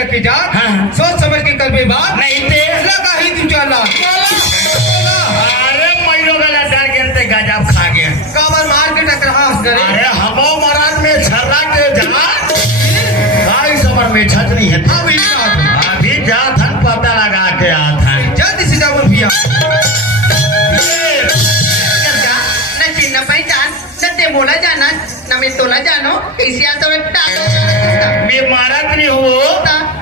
भैया की जात सोच समझ के कर बात नहीं ते लगा ही तू चला अरे मयूर गला डर के गजब खा गया काबर मार के टकरा करे अरे हवा महाराज में छर्रा के जा भाई समर में छतरी है अभी जा धन पता लगा के आता है जल्दी से जाओ भैया न चिन्ह पहचान न ते बोला जाना न मैं तोला जानो कैसे आता है मैं मारत नहीं हो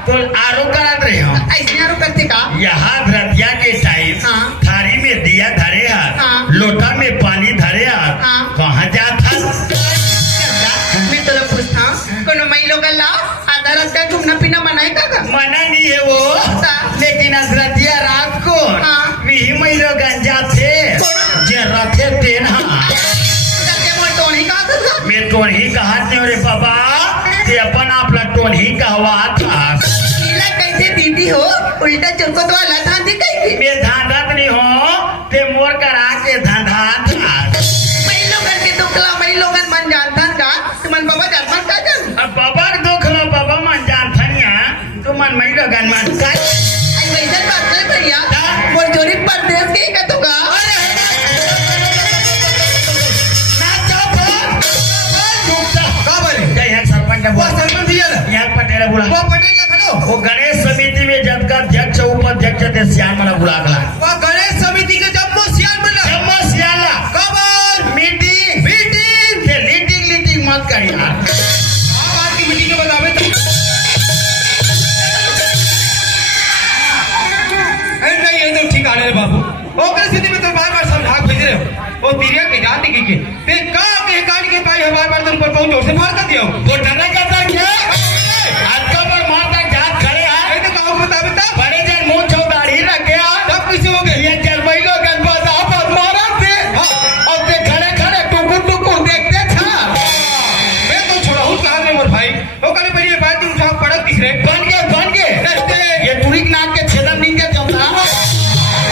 तो आरो करत रहे हो ऐसे आरो करते का यहाँ धरतिया के टाइम हाँ। थारी में दिया धरे हाथ हाँ। लोटा में पानी धरे हाथ हाँ। कहाँ जाता मैं तोला पूछता कोनो महिलो गल्ला आधा रात का घूमना पीना मनाए का मना नहीं है वो लेकिन अजरतिया रात को हाँ। वही महिलो गंजा थे जे रथे तेन मैं तो नहीं कहा रे बाबा ते अपन आप लटोन ही कहवा था कैसे दीदी हो उल्टा चुरको तो वाला था दी कैसे मैं धांधत नहीं हो ते मोर करा के धंधा था महिलो करके दुखला महिलो गन मन जानता का तुमन बाबा जानता का जन अब बाबा दुख लो बाबा मन जानता नहीं तो मन महिलो गन मन का आई वैसे बात नहीं भैया मोर जोरी परदेश के का तो का वो गणेश समिति में जब का अध्यक्ष उपाध्यक्ष थे सियान मला बुलाकला वो गणेश समिति के जब सियान बनला जब सियाला कब मीटिंग ते लीटिंग मत कर यार आज की मीटिंग के बतावे तो नहीं ये तो ठीक आने रे बाबू ओकर स्थिति में तो बार-बार समझा भेज रहे हो वो तिरिया के जाति के ते का के गाड़ी के पाई बार-बार तुम पर पहुंच से मार कर दियो वो डरा करता क्या आज का पर मारता जात खड़े हैं तो काऊ बतावे ता बड़े जन मुंह चौधारी रखे तब कैसे हो गए ये जलमैलो गणपत आप मारा थे और ते खड़े टुकुर देखते था मैं तो छोड़ा हूं कहां रे मोर भाई वो कने बड़ी बात तू उठा पड़क दिख रहे बन गए ये तुरिक नाक के छेदन नहीं के चलता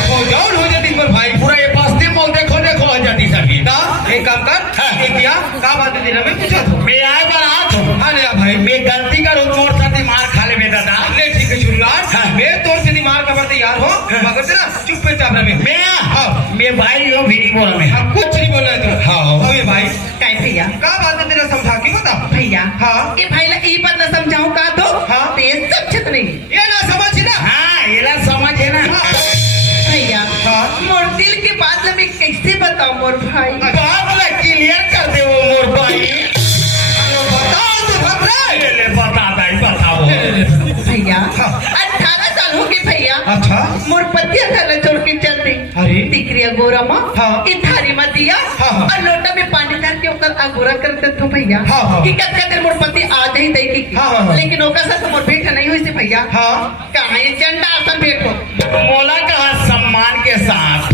हो जाओ हो जाती मोर भाई पूरा ये बस्ती में देखो हो जाती सभी का एक काम कर एक किया का बात दिन में पूछा तो मैं आए बार आ तो हां ले भाई मैं गलती करूं तोर साथी मार खा ले बेटा दा ले ठीक है शुरुआत मैं तोर से मार का पर तैयार हो मगर तेरा चुप पे चाप रहे मैं हां मैं भाई हो भी नहीं बोल में हम कुछ नहीं बोल रहे तू हां अबे भाई काय भैया का बात है तेरा समझा के बता भैया हाँ। ये भाई ला ई बात ना समझाऊं का तो हाँ। तेज सब छत नहीं ये ना समझ ना हां ये ला समझ है ना भैया हाँ। मोर दिल की बात ला मैं कैसे बताऊं मोर भाई बात ला क्लियर कर दे वो मोर भाई बताओ तो घबरा ले बताओ भैया 18 साल हो गए भैया अच्छा मोर पतिया घर छोड़ के चल दी अरे टिकरिया गोरा माँ हाँ। थारी में दिया हाँ, हाँ। और लोटा में पानी डाल के ओकर अगोरा करते तो भैया हाँ, हाँ। कि कद देर मोर पति आज ही दई की हाँ, हाँ। लेकिन ओकर साथ मोर भेंट नहीं हुई से भैया हाँ कहाँ ये चंडा असल भेंट हो मोला कहा सम्मान के साथ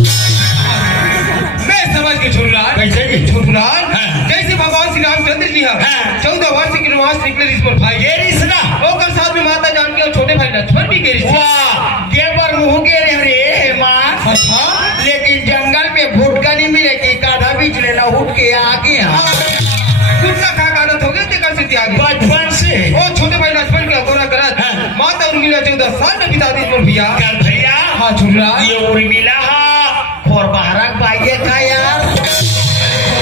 मैं समझ के छुड़लाल कैसे जी छुड़लाल हाँ। जैसे भगवान श्री रामचंद्र जी है हाँ। 14 वर्ष के वनवास निकले इस पर भाई ये रिश्ता ओकर साथ में माता जानकी और छोटे भाई लक्ष्मण भी गए वाह के पर मुंह के रे मां अच्छा लेकिन जंगल में भुटका नहीं मिले कि काढ़ा बीच लेना उठ के आगे कुछ खा गानत हो गए ते कर सकती आगे बचपन से ओ छोटे भाई लक्ष्मण के अगोरा करत हाँ। माता उर्मिला 14 साल में बिता दी पर भैया कल भैया हाँ छुड़लाल ये उर्मिला और बाहरक बाइये का यार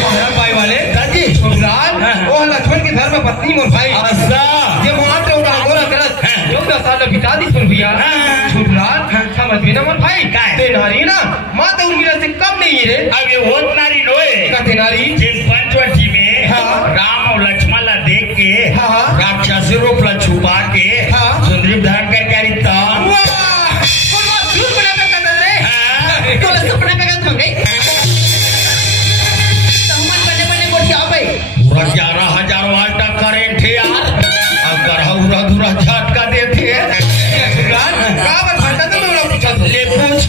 महाराज भाई वाले दादी छुड़लाल हाँ। ओ लक्ष्मण की धर्म पत्नी मोर भाई अच्छा ये माता उनका अगोरा करत हाँ। 14 साल में बिता दी पर भैया हाँ। छुड़लाल समझ में ना मोर भाई काय? ते नारी ना माता उर्मिला से कम नहीं है रे अब ये होत नारी लोए कहते नारी जिन पंचवटी में हाँ। राम और लक्ष्मण ला देख के हाँ। राक्षसी रूप ला छुपा के हाँ। सुंदरी धारण कर क्या रिता वाह कौन बात झूठ बोला करता रे तो सपना का गत हो गई सहमत करने वाले को क्या भाई पूरा 11,000 वाट करेंट है यार अगर हौरा धुरा झटका देते छुड़लाल का बात घंटा तो मैं पूछा था ले पूछ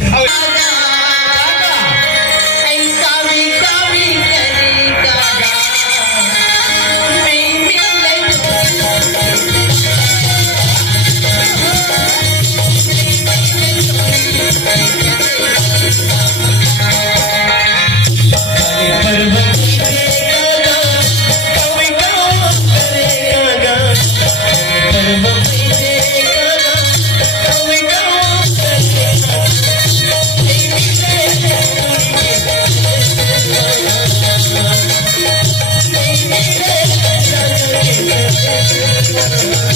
रे